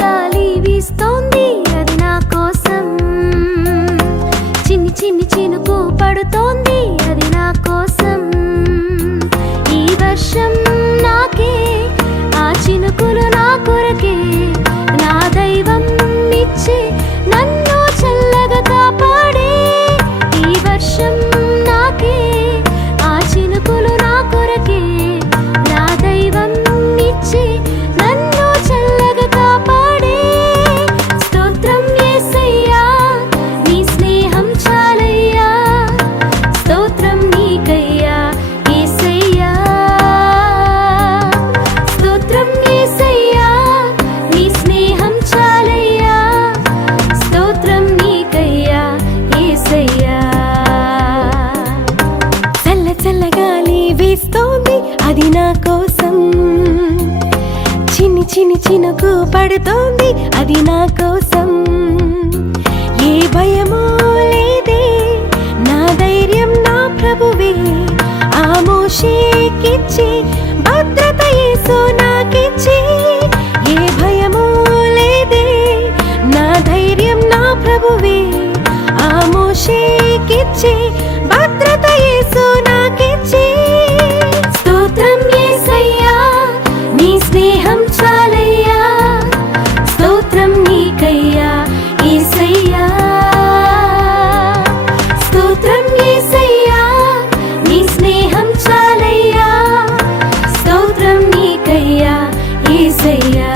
గాలి వీస్తోంది అది నా కోసం, చిన్ని చిన్ని చినుకు పడుతోంది అది నా కోసం. ఈ వర్షం నాకే, ఆ చినుకులు నా కొరకే, నా దైవం ఇచ్చే నన్ను చల్లగా కాపాడే. ఈ వర్షం నాకే, ఆ చినుకులు నా కొరకే, నా దైవం ఇచ్చే నన్ను చల్లగా కాపాడే. స్తోత్రం యేసయ్యా, నీ స్నేహం చాలయ్యా, స్తోత్రం నీకయ్యా యేసయ్యా. స్తోత్రం యేసయ్యా, నీ స్నేహం చాలయ్యా, స్తోత్రం నీకయ్యా యేసయ్యా. చల్ల చల్ల గాలి వీస్తోంది అది నా కోసం, చిన్ని చిన్ని చినుకు పడుతోంది అది నా కోసం. ఏ భయమో లేదే, నా ధైర్యం నా ప్రభువే, ఆ మోషేకిచ్చి భద్రత యేసు నాకిచ్చి. ఏ భయమో లేదే, నా ధైర్యం నా ప్రభువే, ఆ మోషేకిచ్చి భద్రత యేసు నాకిచ్చి. స్తోత్రం యేసయ్యా, నీ స్నేహం చాలయ్యా, స్తోత్రం నీకయ్యా యేసయ్యా. స్తోత్రం యేసయ్యా, నీ స్నేహం చాలయ్యా, స్తోత్రం నీకయ్యా యేసయ్యా.